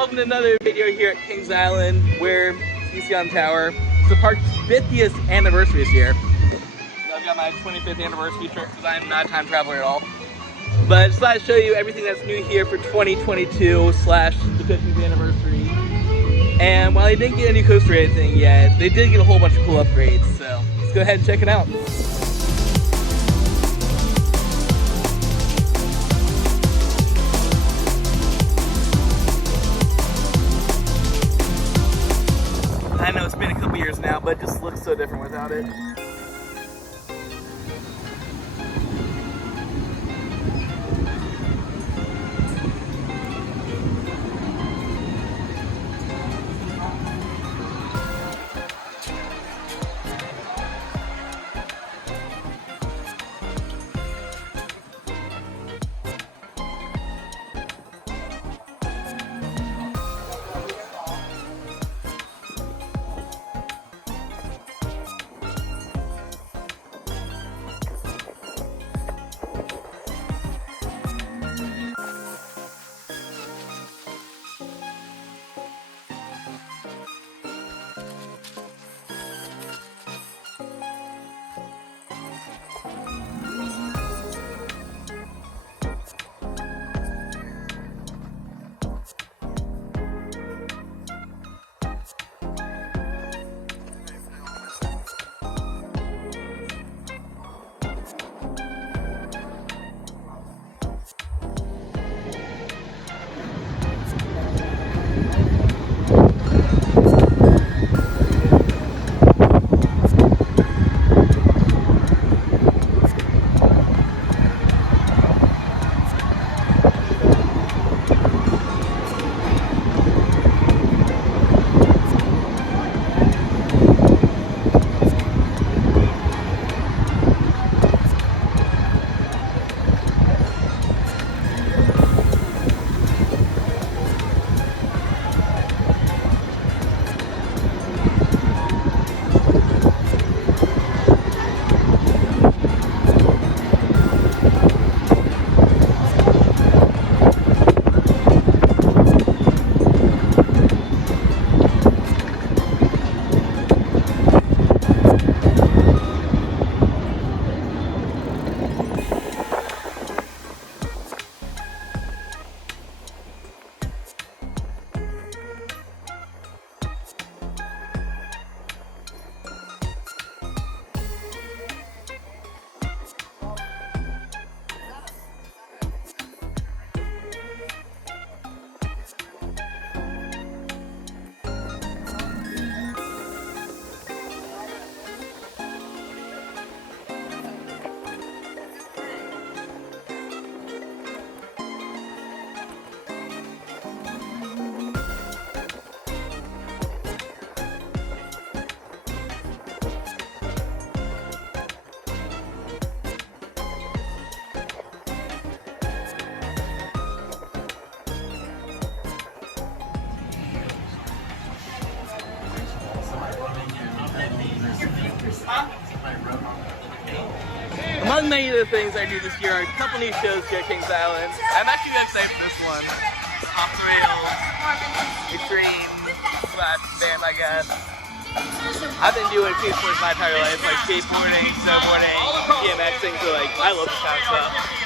welcome to another video here at Kings Island, where you see on the tower. It's the park's 50th anniversary this year. I've got my 25th anniversary shirt because I'm not a time traveler at all. But I just thought I'd show you everything that's new here for 2022 / the 50th anniversary. And while they didn't get a new coaster or anything yet, they did get a whole bunch of cool upgrades. So let's go ahead and check it out. I know it's been a couple years now, but it just looks so different without it. Among many of the things I do this year are a couple new shows here at Kings Island. I'm actually very excited for this one. Off the Rails, Extreme, / band, I guess. I've been doing team sports my entire life, like skateboarding, snowboarding, BMXing, so like, I love this kind of stuff.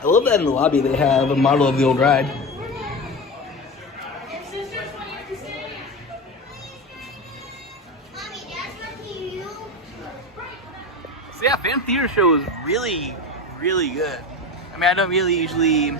I love that in the lobby they have a model of the old ride. So yeah, Phantom Theater show was really, really good. I mean, I don't really usually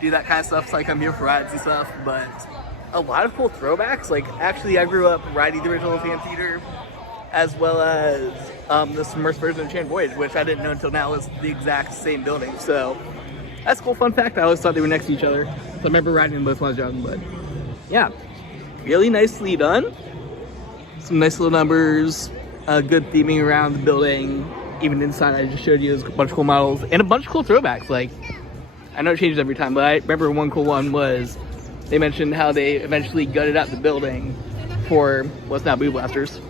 do that kind of stuff, so I come here for rides and stuff, but a lot of cool throwbacks. Like, actually, I grew up riding the original Phantom Theater, as well as the submerged version of Enchanted Voyage, which I didn't know until now was the exact same building. So that's a cool fun fact. I always thought they were next to each other. So I remember riding them both when I was young, but yeah, really nicely done. Some nice little numbers, good theming around the building. Even inside, I just showed you a bunch of cool models and a bunch of cool throwbacks. Like, I know it changes every time, but I remember one cool one was they mentioned how they eventually gutted out the building for what's now Boo Blasters.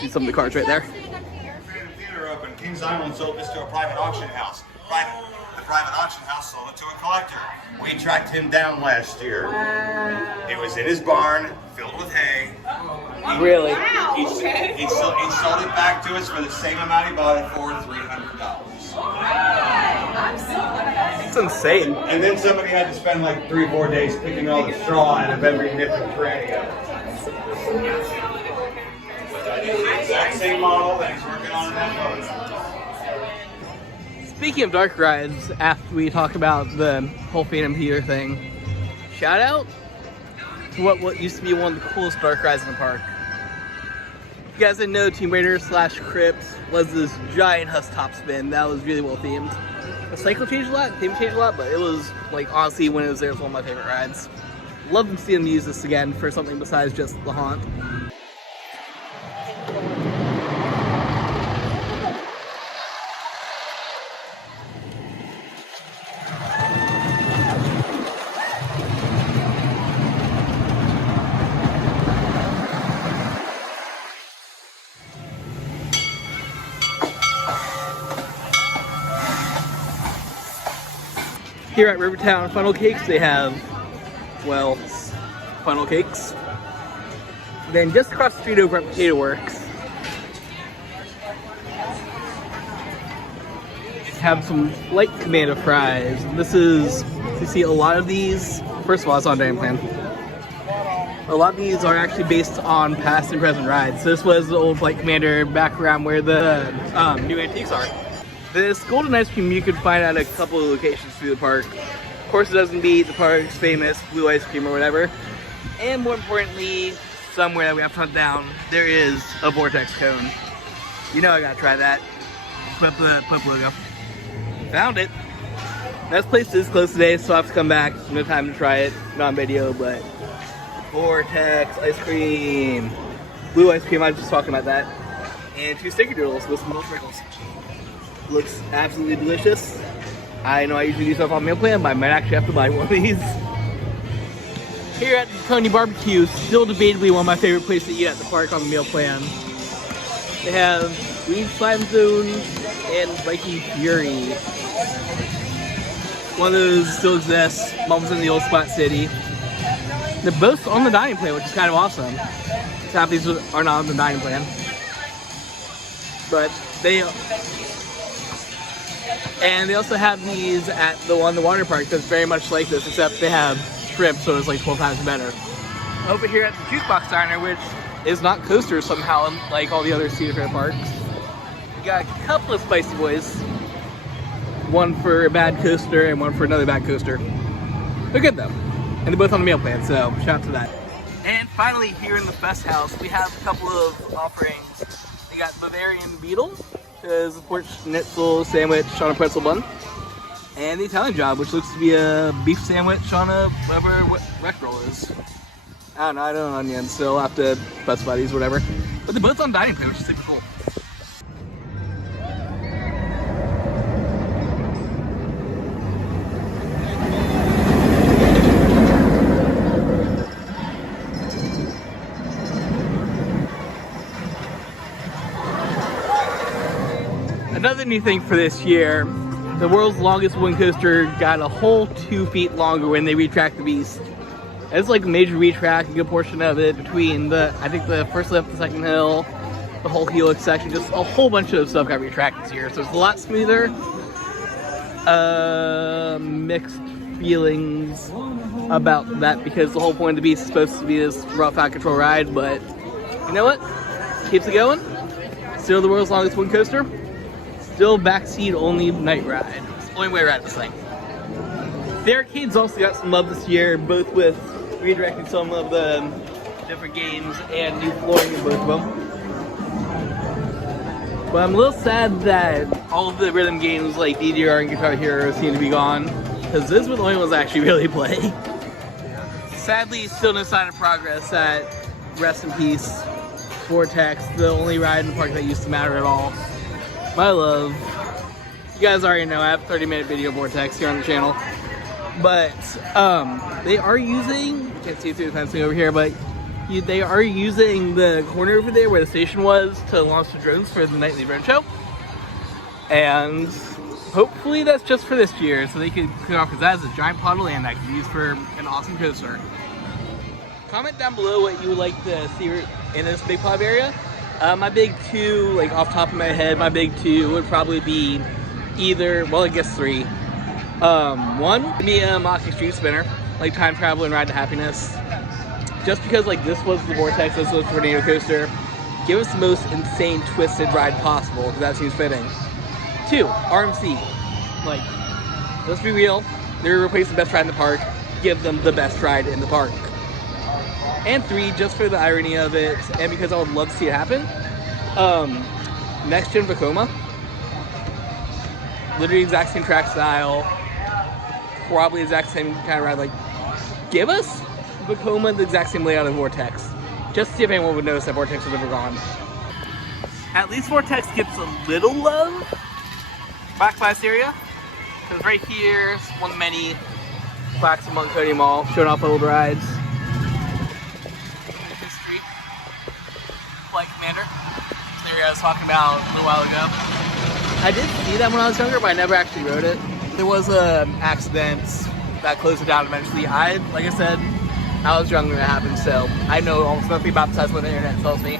See some of the cards right there. Phantom Theater opened. Kings Island sold this to a private auction house. The private auction house sold it to a collector. We tracked him down last year. It was in his barn, filled with hay. Really? He sold it back to us for the same amount he bought it for, $300. It's insane. And then somebody had to spend like 3 or 4 days picking all the straw out of every nip and cranny of it. The exact same model that he's working on in that photo. Speaking of dark rides, after we talk about the whole Phantom Theater thing, shout out to what used to be one of the coolest dark rides in the park. If you guys didn't know, Tomb Raider / Crypt was this giant Huss top spin that was really well themed. The cycle changed a lot, the theme changed a lot, but it was, like, honestly, when it was there, it was one of my favorite rides. Love to see them use this again for something besides just the haunt. Here at Rivertown Funnel Cakes, they have, well, funnel cakes. Then just across the street over at Potato Works, have some Flight Commander fries. This is, you see a lot of these, first of all, it's on dining plan. A lot of these are actually based on past and present rides. So this was the old Flight Commander back around where the new antiques are. This golden ice cream you can find at a couple of locations through the park. Of course, it doesn't beat the park's famous blue ice cream or whatever. And more importantly, somewhere that we have to hunt down, there is a Vortex cone. You know I gotta try that. Put the logo. Found it. This place is closed today, so I have to come back. No time to try it, not on video, but Vortex Ice Cream. Blue ice cream, I was just talking about that. And 2 sticker doodles with some little sprinkles. Looks absolutely delicious. I know I usually do stuff on meal plan, but I might actually have to buy one of these. Here at Tony Barbecue, still debatably one of my favorite places to eat at the park on the meal plan. They have Green Slime Zone and Viking Fury. One of those still exists. Mom was in the old Spot City. They're both on the dining plan, which is kind of awesome. Half these are not on the dining plan. But they also have these at the water park that's very much like this, except they have shrimp, so it's like 12 times better. Over here at the Jukebox Diner, which is not coasters somehow, like all the other Cedar Fair parks, we got a couple of spicy boys. One for a bad coaster and one for another bad coaster. They're good though, and they're both on the meal plan, so shout out to that. And finally, here in the Fest House, we have a couple of offerings. We got Bavarian Beetle, which is a pork schnitzel sandwich on a pretzel bun, and the Italian Job, which looks to be a beef sandwich on a whatever wreck roll is. I don't know onions, so I'll have to specify these, whatever. But they're both on dining plan, which is super cool. Another new thing for this year, the world's longest wind coaster got a whole 2 feet longer when they retracked the beast. It's like a major retrack, a good portion of it between I think the first lift, the second hill, the whole helix section, just a whole bunch of stuff got retracked this year. So it's a lot smoother. Mixed feelings about that because the whole point of the beast is supposed to be this rough out control ride, but you know what? Keeps it going. Still the world's longest wooden coaster. Still backseat only night ride. It's the only way to ride this thing. The arcades also got some love this year, both with redirecting some of the different games and new flooring in both of them. But I'm a little sad that all of the rhythm games like DDR and Guitar Hero seem to be gone, because those were the only ones I actually really play. Sadly, still no sign of progress at Rest in Peace Vortex, the only ride in the park that used to matter at all. My love. You guys already know I have a 30-minute video Vortex here on the channel. But they are using, you can't see it through the fencing over here, but they are using the corner over there where the station was to launch the drones for the nightly drone show. And hopefully that's just for this year, so they can clear off, because that is a giant plot of land I could use for an awesome coaster. Comment down below what you would like to see in this big plot area. My big two, like off the top of my head, my big two would probably be either, well I guess three. One would be a Mock Extreme Spinner, like Time Travel and Ride to Happiness. Just because like this was the Vortex, this was the Tornado Coaster. Give us the most insane twisted ride possible, because that seems fitting. Two, RMC. Like, let's be real, they're replacing the best ride in the park. Give them the best ride in the park. And three, just for the irony of it, and because I would love to see it happen, Next Gen Vekoma. Literally exact same track style, probably exact same kind of ride. Like, give us Vekoma the exact same layout of Vortex, just to see if anyone would notice that Vortex was ever gone. At least Vortex gets a little love back by this area, because right here is one of many plaques among Coney Mall showing off old rides. History, Flight Commander, the area I was talking about a little while ago. I did see that when I was younger, but I never actually rode it. There was an accident that closed it down eventually. Like I said, I was young when it happened, so I know almost nothing about besides what the internet tells me.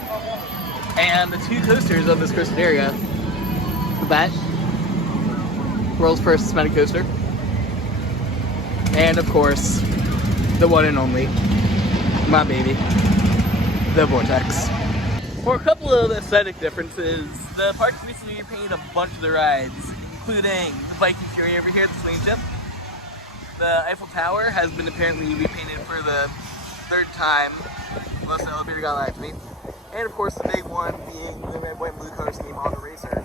And the two coasters of this coastal area, that world's first suspended coaster, and of course, the one and only, my baby, the Vortex. For a couple of aesthetic differences, the park recently repainted a bunch of the rides, including the Viking Fury over here at the Swing Ship. The Eiffel Tower has been apparently repainted for the third time, unless the elevator got back to me. And of course the big one being the red, white, and blue color scheme on the racer.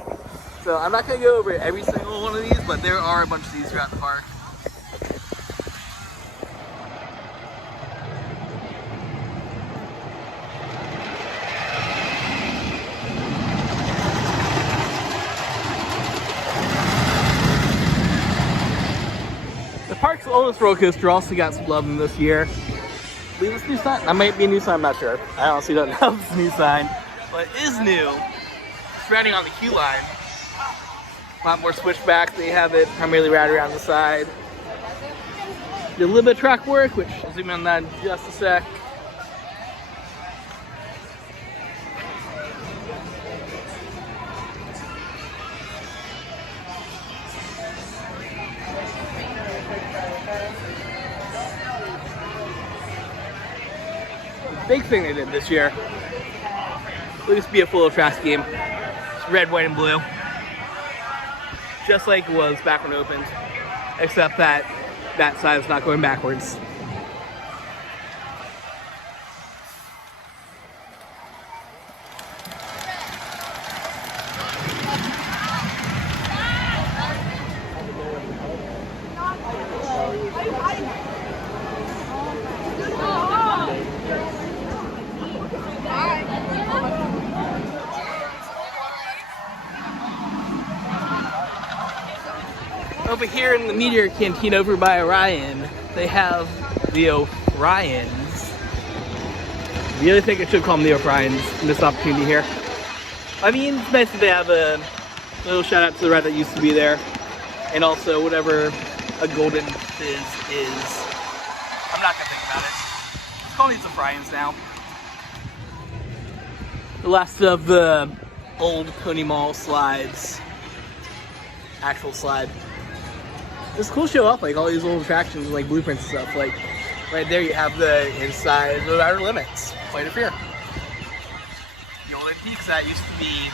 So I'm not going to go over every single one of these, but there are a bunch of these throughout the park. The park's oldest roller coaster also got some love in this year. I believe it's new sign. That might be a new sign, I'm not sure. I honestly don't know if it's a new sign, but it is new. It's riding on the queue line. A lot more switchbacks. They have it primarily right around the side. Did a little bit of track work, which I'll zoom in on that in just a sec. Big thing they did this year. Look at this be a full track scheme. It's red, white, and blue. Just like it was back when it opened. Except that that side is not going backwards. Over here in the Meteor Canteen over by Orion, they have the Orions. I really think I should call them the Orions in this opportunity here. I mean, it's nice that they have a little shout out to the ride that used to be there. And also whatever a golden fizz is. I'm not gonna think about it. Let's call these the Orions now. The last of the old Coney Mall slides. Actual slide. It's cool to show off like all these old attractions and like blueprints and stuff. Like right there you have the inside of Outer Limits, Flight of Fear. The old antiques that used to be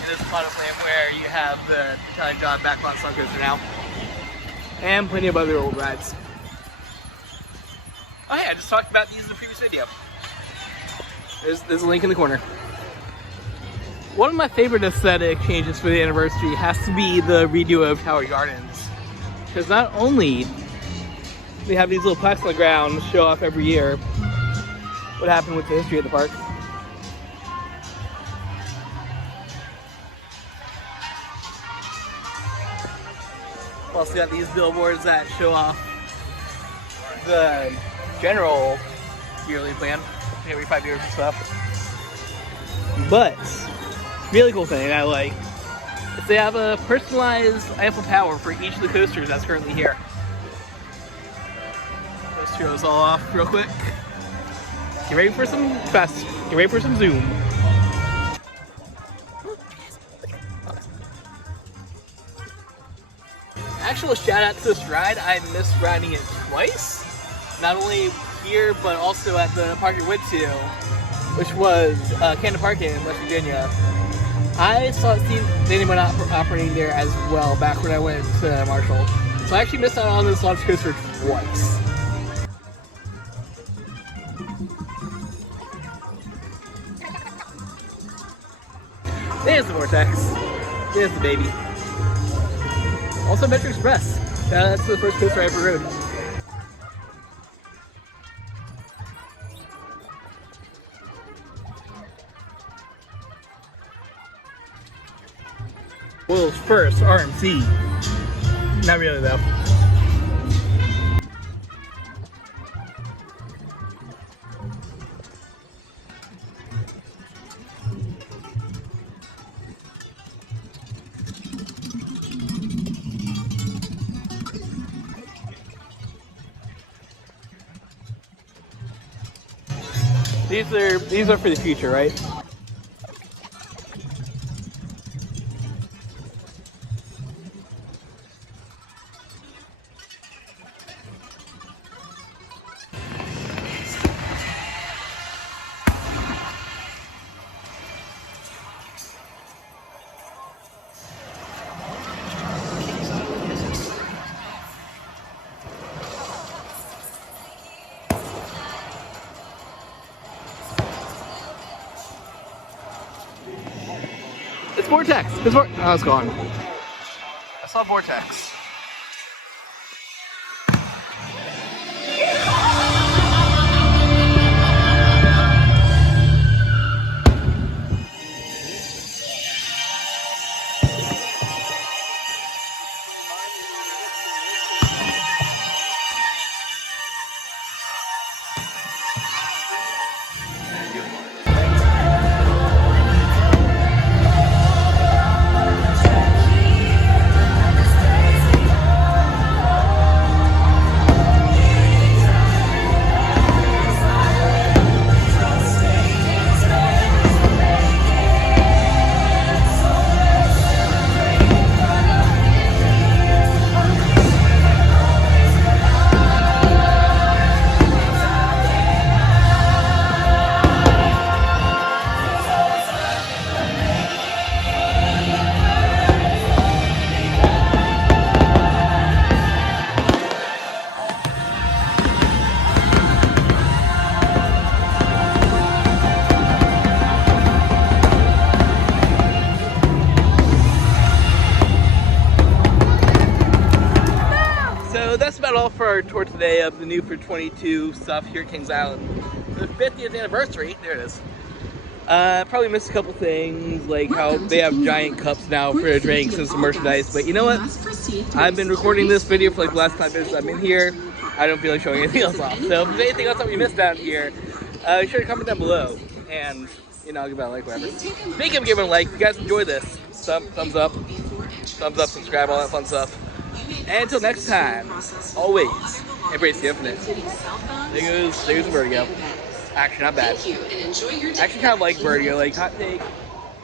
in this plot of land where you have the Italian Job back on Sun Coaster now. And plenty of other old rides. Oh hey, I just talked about these in the previous video. There's a link in the corner. One of my favorite aesthetic changes for the anniversary has to be the redo of Tower Gardens. Because not only they have these little plaques on the ground show off every year what happened with the history of the park. Also got these billboards that show off the general yearly plan every 5 years and stuff. But really cool thing I like is they have a personalized Eiffel Tower for each of the coasters that's currently here. Let's show us all off real quick. Get ready for some fast. Get ready for some zoom. Actual shout out to this ride. I missed riding it twice. Not only here, but also at the park I went to, which was Canada Park in West Virginia. I saw they were not operating there as well back when I went to Marshall. So I actually missed out on this launch coaster twice. There's the Vortex. There's the baby. Also Metro Express. That's the first coaster I ever rode. World's first RMC. Not really though. These are for the future, right? It's Vortex! Oh, it's gone. I saw Vortex. That's about all for our tour today of the new for 22 stuff here at Kings Island. For the 50th anniversary, there it is. Probably missed a couple things, like how they have giant cups now for drinks and some merchandise, but you know what? I've been recording this video for like the last 5 minutes I've been here. I don't feel like showing anything else off. So if there's anything else that we missed down here, be sure to comment down below. And, you know, I'll give it a like, whatever. Speaking of giving a like, if you guys enjoyed this, thumbs up, subscribe, all that fun stuff. And until next time, always embrace the infinite. There goes Vertigo. Actually, not bad. Actually, kind of like Vertigo. Like, hot take,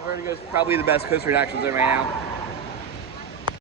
Vertigo is probably the best coaster attractions there right now.